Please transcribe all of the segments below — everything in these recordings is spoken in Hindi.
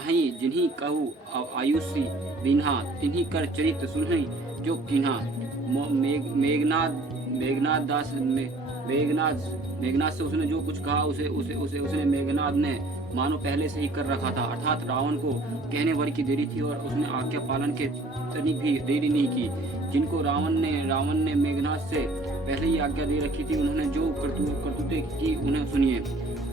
महई जिन्हीं कहू आयुषी दीन्हा, तिन्हीं कर चरित सुनहि जो किन्हा। मेघनाद दास मेघनाद से उसने जो कुछ कहा उसे उसे उसे उसने मेघनाद ने मानो पहले से ही कर रखा था, अर्थात रावण को कहने भर की देरी थी और उसने आज्ञा पालन के तनिक भी देरी नहीं की। जिनको रावण ने मेघनाद से पहले ही आज्ञा दे रखी थी, उन्होंने जो करतूतें की उन्हें सुनिए।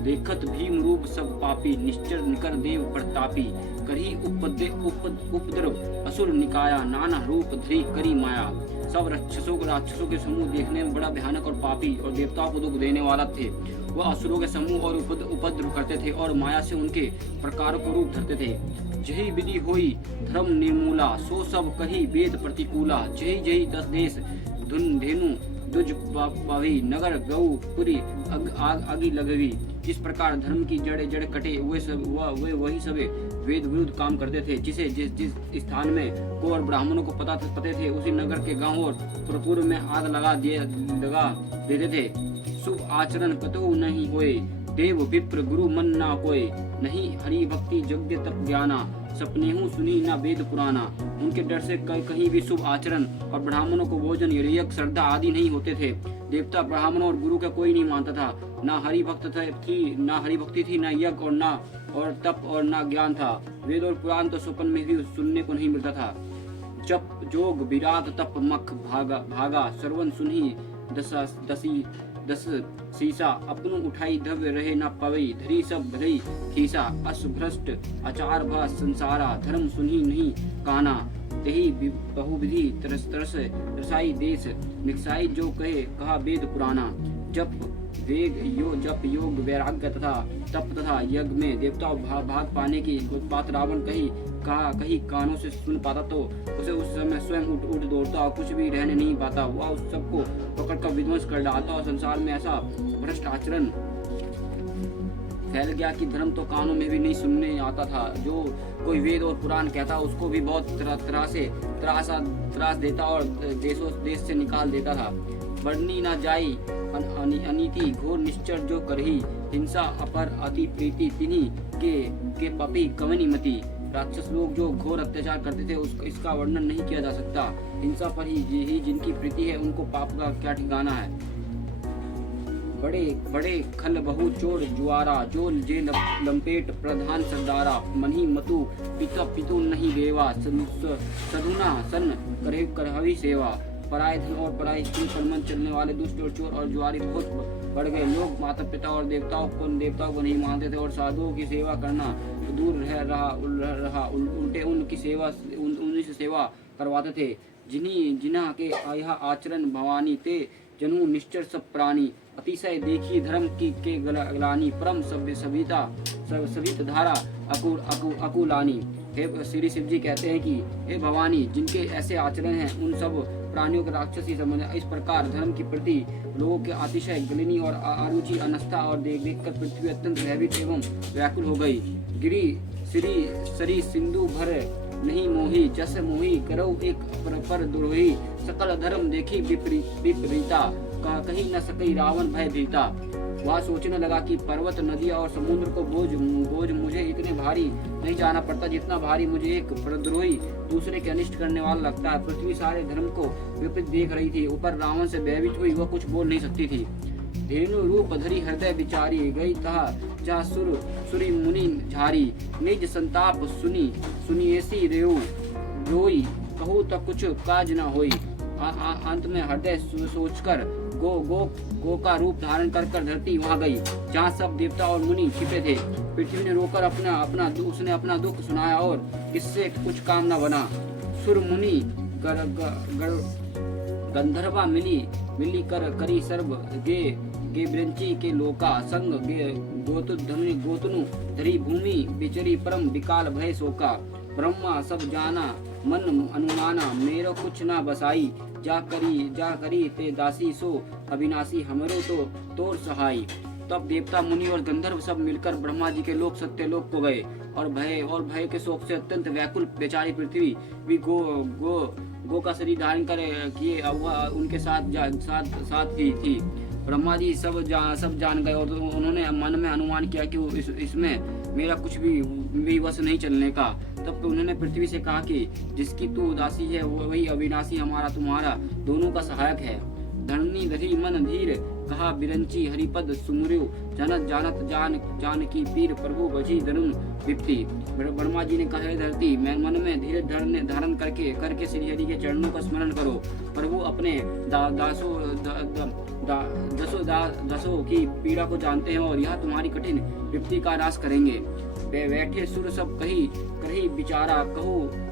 देखत भीम रूप सब पापी, निश्चर निकर देव प्रतापी, करी उपद्रव असुर निकाया, नाना रूप धरी करी माया। सब राक्षसों के समूह देखने में बड़ा भयानक और पापी और देवताओं को दुख देने वाला थे। वह असुरों के समूह और उपद्रव करते थे और माया से उनके प्रकारों को रूप धरते थे। जही विधि होई धर्म निर्मूला, सो सब कही वेद प्रतिकूला। जही जही 10 देश धेनु दुज पावी, नगर गौ पुरी आगी लगवी। इस प्रकार धर्म की जड़ कटे वे वही सभी वेद विरुद्ध काम करते थे, जिसे जिस स्थान में को और ब्राह्मणों को पते थे, उसी नगर के गांव और पूर्व में आग लगा देते थे। शुभ आचरण कतहु नहीं होए, देव विप्र गुरु मन ना कोय। नहीं हरि भक्ति यज्ञ तप ज्ञाना, सपनेहु सुनी ना वेद पुराना। उनके डर से कहीं भी शुभ आचरण और ब्राह्मणों को भोजन यज्ञ श्रद्धा आदि नहीं होते थे। देवता ब्राह्मणों और गुरु का कोई नहीं मानता था। ना हरि भक्ति थी, ना यज्ञ और तप और ना ज्ञान था। वेद और पुराण तो स्वप्न में भी सुनने को नहीं मिलता था। जप जोग विराट तप मख भागा, श्रवण सुनही दस सीसा। अपनों उठाई द्रव्य रहे न पवई, धरी सब धरी खीसा। अस भ्रष्ट आचार भा संसारा, धर्म सुनही नहीं काना। तेही बहुविधि तरसाई देश, निकसाई जो कहा वेद पुराना। जप योग वैराग्य तथा तप तथा यज्ञ में देवता भाग पाने की बात रावण कही कानों से सुन पाता तो उसे उस समय स्वयं उठ दौड़ता और कुछ भी रहने नहीं पाता। वह उस सबको पकड़कर विध्वंस कर डालता और संसार में ऐसा भ्रष्ट आचरण फैल गया कि धर्म तो कानों में भी नहीं सुनने आता था। जो कोई वेद और पुराण कहता उसको भी बहुत त्रास देता और देश से निकाल देता था। बढ़नी ना जाई अनीति, घोर निश्चर जो करही। हिंसा अपर अति प्रीति, तिन्हीं के पपी कवनी मति। राक्षस लोग जो घोर अत्याचार करते थे इसका वर्णन नहीं किया जा सकता। हिंसा पर ही जिनकी प्रीति है उनको पाप का क्या ठिकाना है। बड़े खल बहु चोर जुआरा, जो जे लंपेट प्रधान सरदारा। मनी मतु पितु नहीं देवा, सधुना सन करहवी सेवा। पराय धन और पराय स्त्री पर मन चलने वाले दुष्ट और चोर और जुआरी बहुत बढ़ गए। लोग माता पिता और देवताओं को नहीं मानते थे और साधुओं की सेवा करना दूर रहा। उल्टे उनकी सेवा करवाते थे। जिन्हा के यह आचरण भवानी ते जनु निश्चर सब प्राणी। अतिशय देखी धर्म के गलानी, परम सवित धारा अकुलानी। हे श्री शिव जी कहते हैं कि हे भवानी, जिनके ऐसे आचरण हैं उन सब प्राणियों के राक्षस ही समझ। इस प्रकार धर्म के प्रति लोगों के अतिशय गलिनी और अरुचि अनस्था और देख कर पृथ्वी अत्यंत भयभीत एवं व्याकुल हो गई। गिरी सरी सिंधु भर नहीं मोही, जस मोही करो एक पर द्रोही। सकल धर्म देखी विपरीता, कहीं न सकई रावण भय भीता। वह सोचने लगा कि पर्वत नदियाँ और समुद्र को बोझ मुझे इतने भारी नहीं जाना पड़ता जितना भारी मुझे एक परद्रोही दूसरे के अनिष्ट करने वाला लगता है। पृथ्वी सारे धर्म को विपरीत देख रही थी। ऊपर रावण से भयभीत हुई वह कुछ बोल नहीं सकती थी। धेनु रूप धरी हृदय विचारी, गई तहा जहाँ सुरी मुनि झारी। निज संताप सुनी ऐसी रेऊ, रोई कहूँ तो कुछ काज न होई। अंत में हृदय सोचकर गो का रूप धारण कर धरती वहां गई जहाँ सब देवता और मुनि छिपे थे। पृथ्वी ने रोकर उसने अपना दुख सुनाया और इससे कुछ काम न बना। सुर मुनि गंधर्वा मिली करी सर्व गे ब्रंची के लोका संग गोतनु धरी भूमि बिचरी परम विकाल भय शोका। ब्रह्मा सब जाना मन अनुमाना, मेरो कुछ ना बसाई। जा करी ते दासी सो अविनाशी, हमरो तो तोर सहाई। तब देवता मुनि और गंधर्व सब मिलकर ब्रह्मा जी के लोक सत्यलोक को गए और भय के शोक से अत्यंत व्याकुल बेचारी पृथ्वी भी गो का शरीर धारण कर किए उनके साथ ही थी। ब्रह्मा जी सब जान गए और उन्होंने मन में अनुमान किया कि इसमें मेरा कुछ भी वश नहीं चलने का। तब तो उन्होंने पृथ्वी से कहा कि जिसकी तू उदासी है वही अविनाशी हमारा तुम्हारा दोनों का सहायक है। धरनी धरी मन धीर कहा बिरंची हरिपद सुमर्यो जनत जानत जान की पीर प्रभु बजी दरुन विपति। ब्रह्मा जी ने कहा, हे धरती, मैं मन में धीरे धारण करके श्री हरि के चरणों का स्मरण करो। प्रभु अपने दसों की पीड़ा को जानते हैं और यह तुम्हारी कठिन विपत्ति का नाश करेंगे। बैठे सुर सब कही विचारा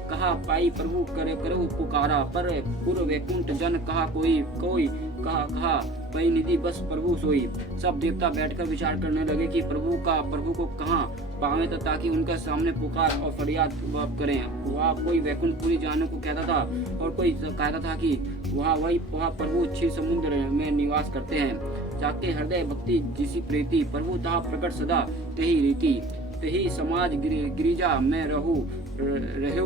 कहा पाई प्रभु करो पुकारा। पर पूर्व वैकुंठ जन कहा कोई कहा वही निधि बस प्रभु सोई। सब देवता बैठकर विचार करने लगे कि प्रभु को कहाँ पावे ताकि उनके सामने पुकार और फरियाद करें। वहाँ कोई वैकुंठपुरी जाने को कहता था और कोई कहता था कि वहाँ प्रभु क्षीर समुद्र में निवास करते हैं। जाके हृदय भक्ति जिसी प्रीति प्रभु तहा प्रकट सदा तेही रीति। तेही समाज गिरिजा में रहू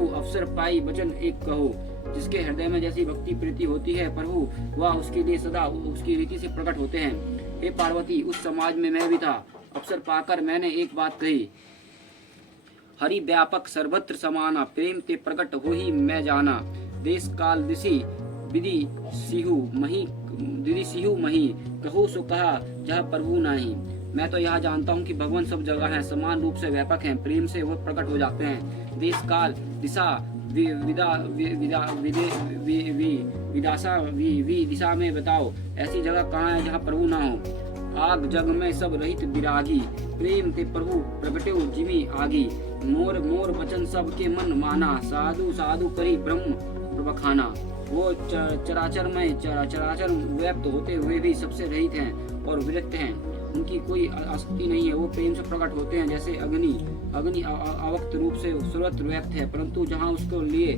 अवसर पाई वचन एक कहो। जिसके हृदय में जैसी भक्ति प्रीति होती है प्रभु वह उसके लिए सदा उसकी रीति से प्रकट होते हैं। हे पार्वती, उस समाज में मैं भी था। अवसर पाकर मैंने एक बात कही, हरि व्यापक सर्वत्र समाना प्रेम ते प्रकट हो ही मैं जाना। देश काल दिशि विधि सिहु मही कहो सो कहा जहाँ प्रभु नाही। मैं तो यह जानता हूँ कि भगवान सब जगह है, समान रूप से व्यापक हैं, प्रेम से वो प्रकट हो जाते हैं। देश काल दिशा दिशा में बताओ ऐसी जगह कहाँ है जहाँ प्रभु ना हो। आग जग में सब रहित विरागी प्रेम ते प्रभु प्रगटे जिमी आगी। मोर वचन सब के मन माना साधु करी ब्रह्म प्रबखाना। वो चराचर व्याप्त होते हुए भी सबसे रहित हैं और विरक्त हैं, उनकी कोई आसक्ति नहीं है। वो प्रेम से प्रकट होते हैं जैसे अग्नि अवक्त रूप से सर्वत्र व्याप्त है, परंतु जहाँ उसको लिए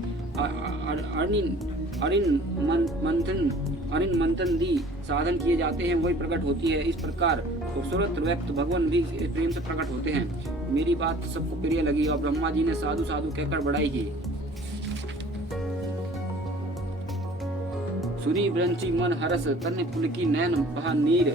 अरिन मंथन दी साधन किए जाते हैं वही प्रकट होती है। इस प्रकार सर्वत्र व्यक्त भगवान भी प्रेम से प्रकट होते हैं। मेरी बात सबको प्रिय लगी और ब्रह्मा जी ने साधु कहकर बड़ाई की। सुनी ब्रंची मन हरस तन पुलकी नयन बहा नीर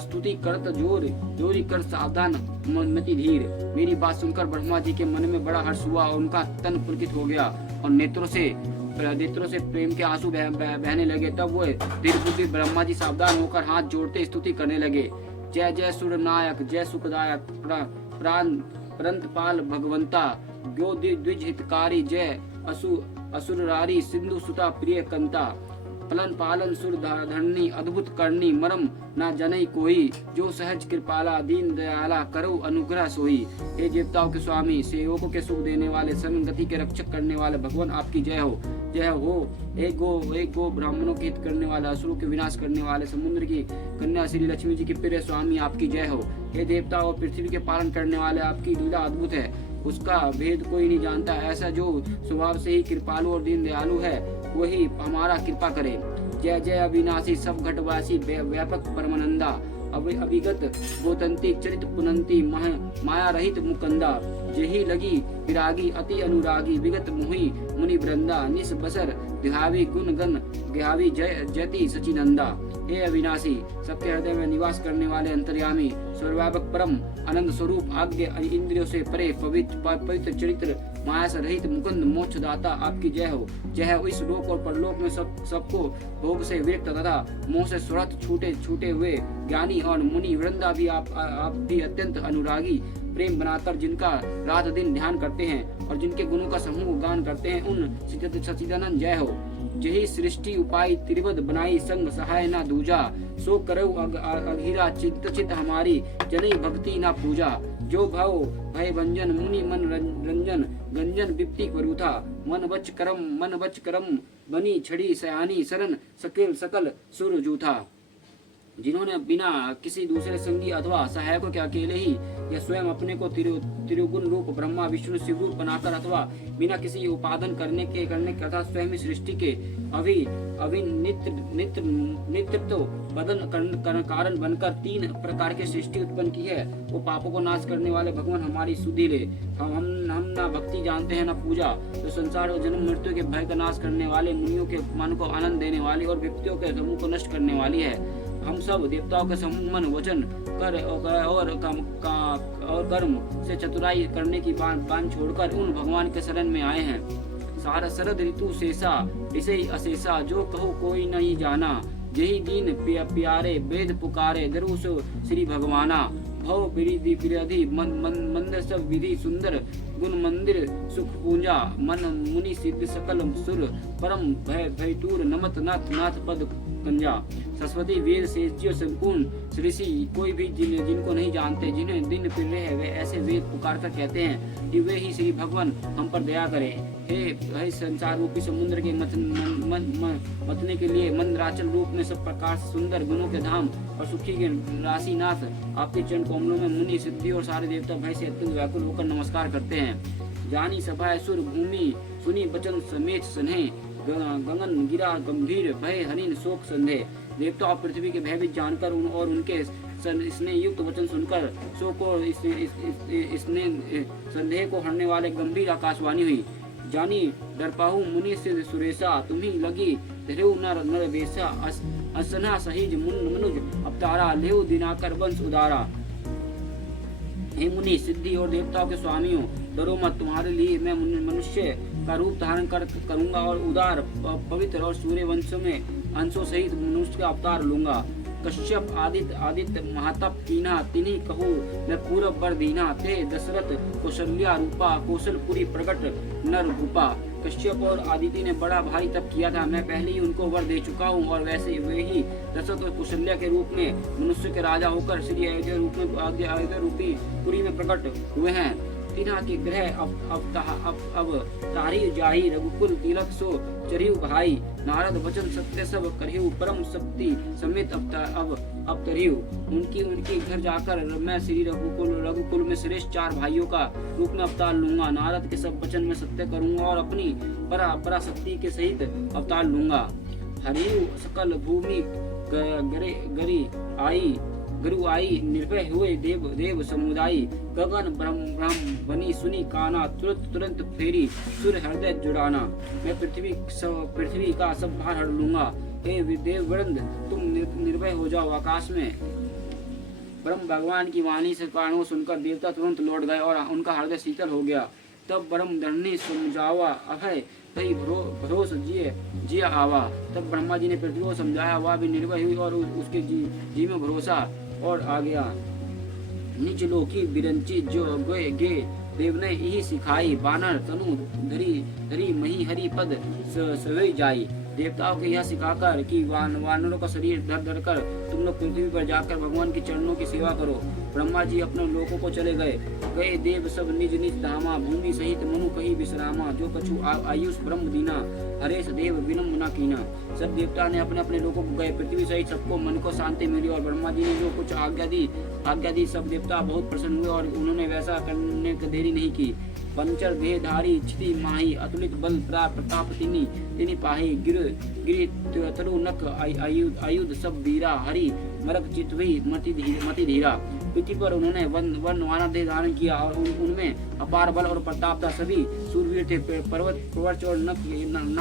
स्तुति करत जोरी कर सावधान मति धीर। मेरी बात सुनकर ब्रह्मा जी के मन में बड़ा हर्ष हुआ और उनका तन पुलकित हो गया और नेत्रों से प्रेम के आंसू बहने लगे। तब वो धीर बुद्धि ब्रह्मा जी सावधान होकर हाथ जोड़ते स्तुति करने लगे। जय जय सुर नायक जय सुखदायक प्रांतपाल भगवंता गो द्विज हितकारी जय असुरारी सिंधु सुता प्रिय कंता। पलन पालन सुर धरनी अद्भुत करनी मरम ना जनई कोई जो सहज कृपाला दीन दयाला करो अनुग्रह सोई। हे देवताओं के स्वामी सेवकों के सुख देने वाले सर्व गति के रक्षक करने वाले भगवान आपकी जय हो जय हो। एक गो ब्राह्मणों के हित करने वाले असुरों के विनाश करने वाले समुद्र की कन्या श्री लक्ष्मी जी के प्रिय स्वामी आपकी जय हो। हे देवता और पृथ्वी के पालन करने वाले आपकी लीला अद्भुत है, उसका भेद कोई नहीं जानता। ऐसा जो स्वभाव से ही कृपालु और दीन दयालु है वही हमारा कृपा करे। जय जय अविनाशी सब घटवासी व्यापक परमानंदा अभिगत गोतंती चरित पुनंती माया रहित मुकंदा। जेही लगी विरागी अति अनुरागी विगत मोहि मुनि वृंदा निस बसर ध्यावी गुण गण ग्यावी जयति सचिनंदा। हे अविनाशी सबके हृदय में निवास करने वाले अंतर्यामी सर्वव्यापक परम आनंद स्वरूप आज्ञ इंद्रियों से परे पवित्र चरित्र माया से रहित मुकुंद मोक्षदाता आपकी जय हो जय हो। इस लोक और परलोक में सबको भोग से विरक्त तथा मोह से स्वरत छूटे हुए ज्ञानी और मुनि वृंदा भी आप भी अत्यंत अनुरागी प्रेम बनाकर जिनका रात दिन ध्यान करते हैं और जिनके गुणों का समूह गान करते हैं उन सच्चिदानंद जय हो। जही सृष्टि उपाय त्रिवद बनाई संग सहाय ना दूजा सो करऊ अघिरा चित हमारी जनई भक्ति ना पूजा। जो भाव भय भंजन मुनि मन रंजन गंजन विप्ति वरुथा मन बच करम बनी छड़ी सयानी शरण सकल सुर जूथा। जिन्होंने बिना किसी दूसरे संगी अथवा सहायक के अकेले ही या स्वयं अपने को त्रिगुण रूप ब्रह्मा विष्णु शिव रूप बनाकर अथवा बिना किसी उपादान करने के तथा स्वयं सृष्टि के नित्यत्व बदन कारण बनकर तीन प्रकार की सृष्टि उत्पन्न की है, वो पापों को नाश करने वाले भगवान हमारी सुधि ले। हम ना भक्ति जानते हैं ना पूजा, तो संसार और जन्म मृत्यु के भय का नाश करने वाले मुनियों के मन को आनंद देने वाली और विपत्तियों के समूह को नष्ट करने वाली है। हम सब देवताओं के समूह मन वचन कर और कर्म से चतुराई करने की बान छोड़कर उन भगवान के शरण में आए हैं। सारा शरद ऋतु शेषा इसे अशेषा, जो कहो कोई नहीं जाना, यही दीन प्यारे वेद पुकारे, दरु सो श्री भगवाना। भव बिरिधि मंद सब विधि सुंदर, गुण मंदिर सुख पूंजा, मन मुनि सिद्ध सकल सुर, परम भयटूर नमत नाथ नाथ पद कंजा। सरस्वती वेद से संपूर्ण ऋषि कोई भी जिनको नहीं जानते, जिन्हें दिन फिर रहे वे ऐसे वेद पुकार कर कहते हैं कि वे ही श्री भगवान हम पर दया करें। हे संसार रूपी समुद्र के मतने के लिए मंदराचल रूप में सब प्रकार से सुंदर गुणों के धाम और सुखी के राशिनाथ, आपके चरण कमलों में मुनि सिद्धि और सारे देवता भय से अत्यंत व्याकुल होकर नमस्कार करते हैं। जानी सभा सुर भूमि सुनी बचन समेत सन्हे, गगन गिरा गंभीर भय हरिन शोक संदेह। देवता और पृथ्वी के भयभीत जानकर और उनके स्नेह युक्त वचन सुनकर शोक और संदेह को हरने वाले गंभीर आकाशवाणी हुई। जानी डरपाहु मुनि सिद्ध सुरेशा, तुम्ही लगी धरेउ नर वेशा, असना सहिज मनुज अवतारा, लेउ दिनाकर वंश उदारा। हे मुनि सिद्धि और देवताओं के स्वामियों, डरो मत, तुम्हारे लिए मैं मनुष्य का रूप धारण करूंगा और उदार पवित्र और सूर्य वंश में अंशों सहित मनुष्य का अवतार लूंगा। कश्यप आदित्य महातप कीना, तिन्ही कहूँ मैं पूरब बर दीना, ते दशरथ कौशल्या रूपा, कौशलपुरी प्रकट नर रूपा। कश्यप और आदित्य ने बड़ा भारी तप किया था, मैं पहले ही उनको वर दे चुका हूँ और वैसे वे ही दशरथ और कौशल्या के रूप में मनुष्य के राजा होकर श्री अयोध्या रूपी पुरी में प्रकट हुए हैं। तिन्हा के ग्रह अब तारी जाही, रघुकुल तिलक सो चरियु भाई, नारद वचन सत्य सब करियु, परम शक्ति समेत अब तरियु। उनकी घर जाकर मैं श्री रघुकुल में श्रेष्ठ 4 भाइयों का रूप में अवतार लूंगा। नारद के सब वचन में सत्य करूंगा और अपनी पराशक्ति के सहित अवतार लूंगा। हरियु सकल भूमि गुरु आई, निर्भय हुए देव समुदायी, गगन ब्रह्म बनी सुनी काना, तुरंत फेरी सुर हृदय जुड़ाना। मैं पृथ्वी का सब भार हर लूंगा। हे देव वृंद, तुम निर्भय हो जाओ। आकाश में ब्रह्म भगवान की वाणी से कारणों सुनकर देवता तुरंत लौट गए और उनका हृदय शीतल हो गया। तब ब्रह्म धरणी समझावा अभय भई भरोस जिया आवा। तब ब्रह्मा जी ने पृथ्वी को समझाया, वह भी निर्भय हुई और उसके जी में भरोसा और आ गया। निज लोकी बिरंची जो गे देव ने यही सिखाई, बानर तनु धरी मही हरि पद सवई जाई। देवताओं को यह सिखाकर कि वानरों का शरीर धर कर तुम लोग पृथ्वी पर जाकर भगवान के चरणों की सेवा करो। ब्रह्मा जी अपने लोकों को चले गए देव सब निज निज धामा, भूमि सहित मनु कही विश्रामा, जो कछु आयुष ब्रह्म दीना, हरेश देव विनम्र न कीना। सब देवता ने अपने अपने लोकों को गए, पृथ्वी सहित सबको मन को शांति मिली और ब्रह्मा जी ने जो कुछ आज्ञा दी सब देवता बहुत प्रसन्न हुए और उन्होंने वैसा करने की देरी नहीं की। पंचर देहधारी क्षिति माही, अतुलित बल प्रताप तिनि पाही, गिरि तरु नख आयुध सब वीरा, हरि मरक चितवही मति धीरा। पृथ्वी पर उन्होंने वर्णवाना देह धारण किया और उनमें अपार बल और प्रताप था। सभी सूरवीर थे, पर्वत प्रवर्च और नख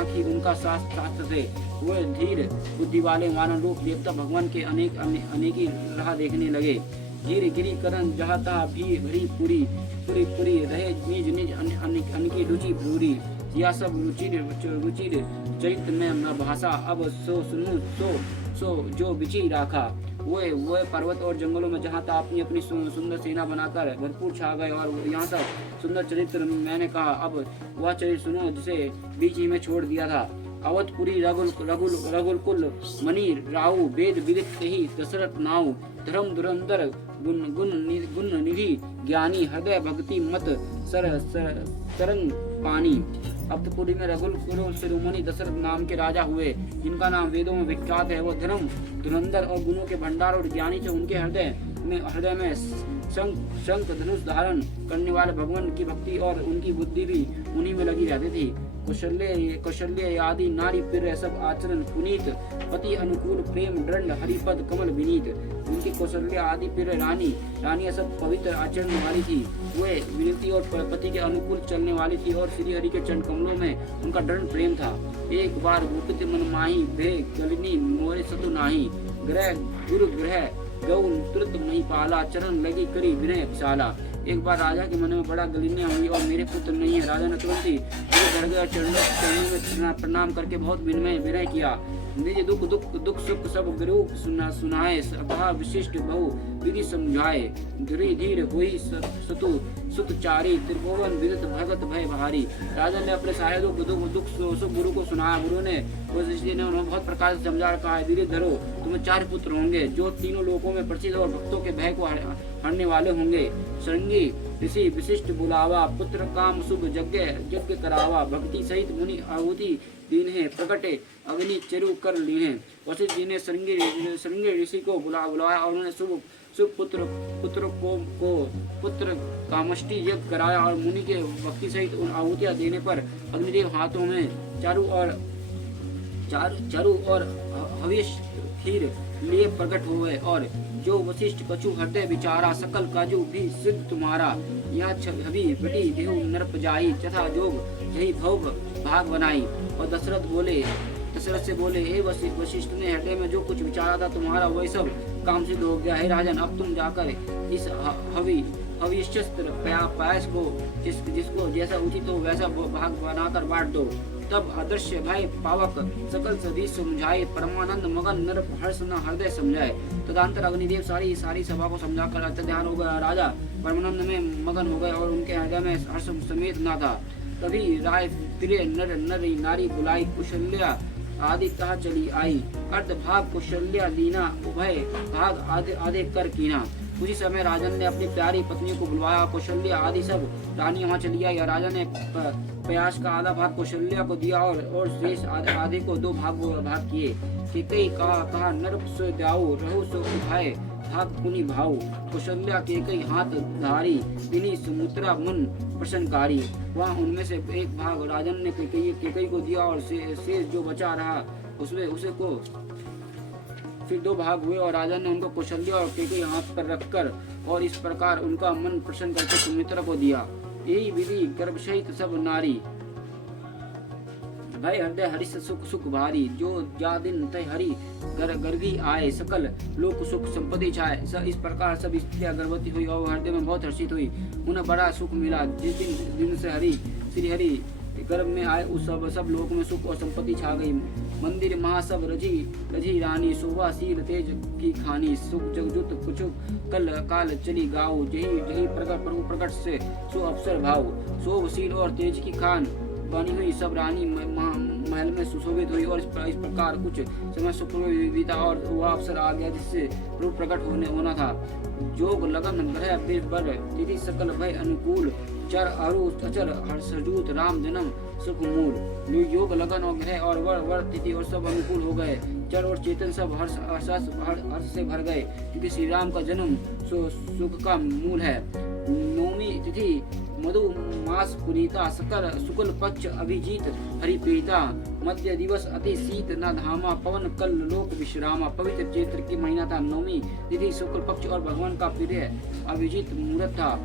ही उनका शास्त्र थे। वे धीर बुद्धि वाले मानव रूप देवता भगवान के अनेकी राह देखने लगे। गिरी करण जहाँ तहाँ भी भरी पूरी रहे, निज अनकी रुचि भूरी। यह सब रुचिर चरित्र में भाषा, अब सो सुनु सो जो बिची राखा। वो पर्वत और जंगलों में जहाँ था अपनी सुंदर सेना बनाकर भरपूर छा गए और यहाँ सब सुंदर चरित्र मैंने कहा। अब वह चरित्र सुनो जिसे बीच ही में छोड़ दिया था। अवधपुरी रघुकुल मणि राहु, वेद विदित ही दशरथ नाऊ, धर्म धुरंधर गुण निधि ज्ञानी, हृदय भक्ति मत सरंग पानी। अवधपुरी में रघुकुल शिरोमणि दशरथ नाम के राजा हुए, जिनका नाम वेदों में विख्यात है। वो धर्म धुरंधर और गुणों के भंडार और ज्ञानी थे। उनके हृदय में शंख धनुष धारण करने वाले भगवान की भक्ति और उनकी बुद्धि भी उन्हीं में लगी रहती थी। कौशल्य आदि नारी प्रिय सब आचरण पुनीत, पति अनुकूल प्रेम दृढ़ हरिपद कमल विनीत। उनकी कौशल्य आदि प्रिय रानियां सब पवित्र आचरण वाली थी। वे विनती और पति के अनुकूल चलने वाली थी और श्री हरि के चरण कमलों में उनका दृढ़ प्रेम था। एक बार भूपित मन माही, भे गलिनी मोरे सतु नाही, ग्रह गुरु ग्रह गौ तुरंत नहीं पाला, चरण लगी करी विनय विशाला। एक बार राजा के मन में बड़ा गलिनिया हुई और मेरे पुत्र नहीं है। राजा ने तुरंत ही घर गया, चरणों में प्रणाम करके बहुत विनय किया। निज दुख दुख दुख सुख सब गुरु सुनाए, कहा विशिष्ट बहु विधि समझाए। धीरे धीरे हुई सतु सुतचारी, त्रिभुवन विदित भगत भय भारी। राजा ने अपने सारे दुख सुख गुरु को सुनाया। गुरु ने उन्हें बहुत प्रकार से समझा रखा है। धीरे धरो, तुम्हें 4 पुत्र होंगे जो तीनों लोकों में प्रसिद्ध और भक्तों के भय को हरने वाले होंगे। श्रृंगी ऋषि विशिष्ट बुलावा, पुत्र काम शुभ यज्ञ करावा। भक्ति सहित मुनि आहुति दीन्हे, प्रकटे अग्नि चरु कर लीन्हे। वशिष्ठ जी ने श्रृंगी ऋषि को बुलाया और उन्होंने शुभ पुत्र कामष्टि यज्ञ कराया और मुनि के भक्ति सहित उन आहुतियां देने पर अग्निदेव हाथों में चारु और हविष खीर लिए प्रकट हुए। और जो वशिष्ठ कछु हृदय विचारा, सकल काजू भी सिद्ध तुम्हारा। यह छवि बटी देहु नरप जाई, तथा जोग यही भोग भाग बनाई। और दशरथ से बोले, हे वशिष्ठ ने हृदय में जो कुछ विचारा था तुम्हारा वही सब काम सिद्ध हो गया है। राजन, अब तुम जाकर इस हविष्यस्त्र पायस को जिसको जैसा उचित हो वैसा भाग बनाकर बांट दो। तब अदृश्य भय पावक सकल सदी समझाए, परमानंद मगन नर हर्ष न हृदय समझाए। तदंतर अग्निदेव सारी सभा को समझाकर अत्यध्यान हो गया। राजा परमानंद में मगन हो गए और उनके हृदय में हर्ष समेत न था। तभी राय फिरे नर नारी बुलाई, कुशल्या आदि कहा चली आई। अर्ध भाग कुशल्या लीना, उभय भाग आधे कर कीना। उसी समय राजन ने अपनी प्यारी पत्नियों को बुलवाया। कौशल्या आदि सब रानी वहाँ चली आई। राजा ने प्रयास का आधा भाग कौशल्या को दिया और शेष आधे को 2 भाग किए। केकई कहा नर सो द्याऊ, रहु सो उठाए भाग पुनि भाऊ। कौशल्या केकई हाथ धारी, तिनी सुमुत्रा मन प्रसन्नकारी। वहाँ उनमें से एक भाग राजन ने केकई को दिया और शेष जो बचा रहा उसे को फिर 2 भाग हुए। और राजा ने उनको कौशल्या और केकई हाथ पर रखकर और इस प्रकार उनका मन प्रसन्न करके सुमित्रा को दिया। यही विधि गर्भ सहित सब नारी, भय हृदय हरिष सुख भारी। जो जा दिन तय हरि गर्भी आए, सकल लोक सुख संपत्ति छाए। इस प्रकार सब स्त्रियां गर्भवती हुई और हृदय में बहुत हर्षित हुई। उन्हें बड़ा सुख मिला। जिस दिन से श्री हरि गर्भ में आए उस सब लोगों में सुख और संपत्ति छा गई। मंदिर महासभ रजी रानी, शोभा शील तेज की खानी। सुख जगजुत कुछ कल काल चली गाओ, जही प्रभु प्रकट से सो अवसर भाव। शोभशील और तेज की खान बनी हुई सब रानी महल में सुशोभित हुई। और इस प्रकार कुछ समय सुखपूर्वक बीता और वह अवसर आ गया जिससे प्रभु प्रकट होना था। जोग लगन ग्रह बर तिथि सकल भय अनुकूल, चर अरु अचर हर्षजूत राम जन्म सुख मूल। योग लगन और ग्रह और वर तिथि और सब अनुकूल हो गए। चर और चेतन सब हर्ष से भर गए क्योंकि श्री राम का जन्म सुख का मूल है। नौमी तिथि मधु मास पुनीता, सकल शुक्ल पक्ष अभिजीत हरिप्रीता। मध्य दिवस अति शीत न धामा, पवन कल लोक विश्रामा। पवित्र चैत्र की महीना था। नवमी तिथि शुक्ल पक्ष और भगवान का प्रिय अभिजीत मुहूर्त था।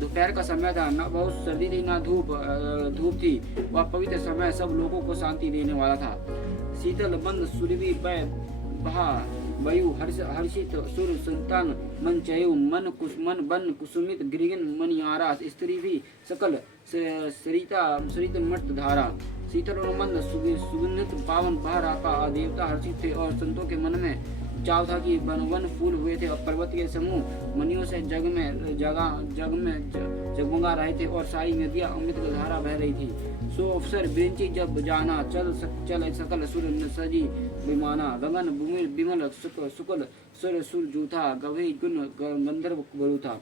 दोपहर का समय था। न बहुत सर्दी थी न धूप थी। वह पवित्र समय सब लोगों को शांति देने वाला था। शीतल बंद सुरभि बहा वायु, हर्षित सुर संतान मन चयु। मन बन कुसुमित गृगन मनियारा, स्त्री भी सकल सरित मर्त धारा। शीतल और मंद सुगंधित पावन बह रहा था। देवता हर्षित थे और संतों के मन में चाव था कि वन फूल हुए थे और पर्वत के समूह मनियों से जग में जगमगा रहे थे और सारी नदियां अमृत की धारा बह रही थी। सो अवसर बिरंची जब जाना, चल सकल सुर सजी विमाना। गगन विमल सुकल सुर जूथा, गवई गुण गंधर्व बरु था।